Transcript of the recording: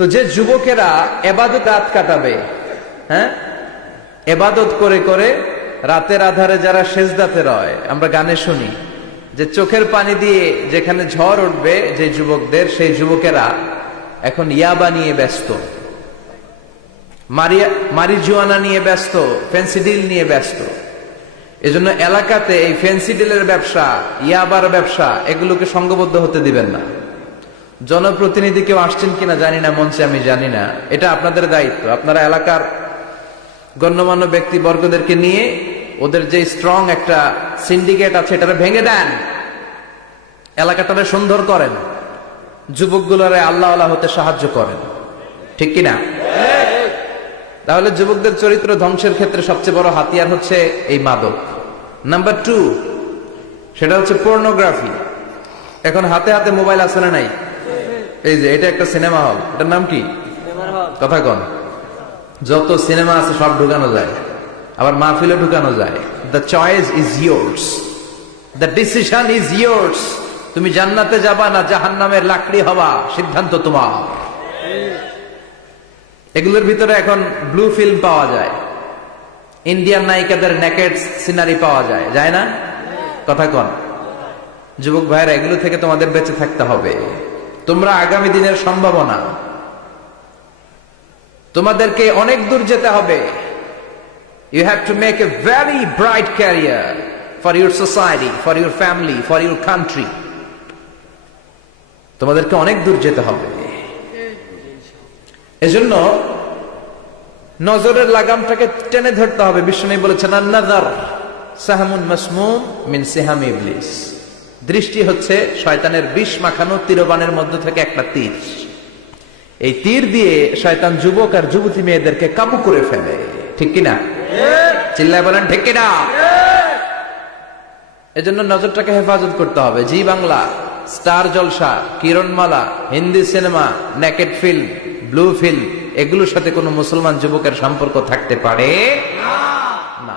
তো যে যুবকেরা এবাদত রাত কাটাবে, হ্যাঁ, এবাদত করে করে রাতের আধারে যারা সেজদাতে রয়, আমরা গানে শুনি যে চোখের পানি দিয়ে যেখানে ঝড় উঠবে যে যুবকদের, সেই যুবকেরা এখন ইয়াবা নিয়ে ব্যস্ত, মারিজুয়ানা নিয়ে ব্যস্ত, ফেন্সিডিল নিয়ে ব্যস্ত। এজন্য এলাকাতে এই ফেন্সিডিলের ব্যবসা, ইয়াবার ব্যবসা, এগুলোকে সংঘবদ্ধ হতে দিবেন না। জনপ্রতিনিধি কেউ আসছেন কিনা জানি না, মঞ্চে আমি জানি না, এটা আপনাদের দায়িত্ব। আপনারা এলাকার গণ্যমান্য ব্যক্তিবর্গদেরকে নিয়ে ওদের যে স্ট্রং একটা সিন্ডিকেট আছে এটা ভেঙে দেন, এলাকাটারে সুন্দর করেন, যুবকগুলোরে আল্লাহওয়ালা হতে সাহায্য করেন, ঠিক কিনা? তাহলে যুবকদের চরিত্র ধ্বংসের ক্ষেত্রে সবচেয়ে বড় হাতিয়ার হচ্ছে এই মাদক। নাম্বার 2, সেটা হচ্ছে পর্নোগ্রাফি। এখন হাতে হাতে মোবাইল আছে না নাই? এই যে এটা একটা সিনেমা হল, এটার নাম কি? কথা কন। যত সিনেমা আছে সব ঢুকানো যায়, আবার মাহফিলে ঢুকানো যায়। The choice is yours, the decision is yours. তুমি জান্নাতে যাবা না জাহান্নামের লাকড়ি হবা, সিদ্ধান্ত তোমার। এগুলোর ভিতরে এখন ব্লু ফিল্ম পাওয়া যায়, ইন্ডিয়ান নায়িকাদের নেকেড সিনারি পাওয়া যায়, যায় না? কথা কন। যুবক ভাইরা, এগুলো থেকে তোমাদের বেঁচে থাকতে হবে। তোমরা আগামী দিনের সম্ভাবনা, তোমাদেরকে অনেক দূর যেতে হবে। You have to make a very bright career for your society, for your family, for your country. তোমাদেরকে অনেক দূর যেতে হবে। এজন্য নজরের লাগামটাকে টেনে ধরতে হবে। বিষ্ণু বলেছেন, আন-নাযার সাহমুন মাসমুম মিন সিহামি ইবলিস। দৃষ্টি হচ্ছে শয়তানের বিষ মাখানো তীরবানের মধ্য থেকে একটা তীর। এই তীর দিয়ে শয়তান যুবক আর যুবতী মেয়েদেরকে কাবু করে ফেলে, ঠিক কিনা? চিল্লায় বলেন ঠিক কিনা? এজন্য নজরটাকে হেফাজত করতে হবে। Zee Bangla, Star Jalsha, Kiranmala, Hindi cinema, naked film, blue film, এগুলোর সাথে কোনো মুসলমান যুবকের সম্পর্ক থাকতে পারে না।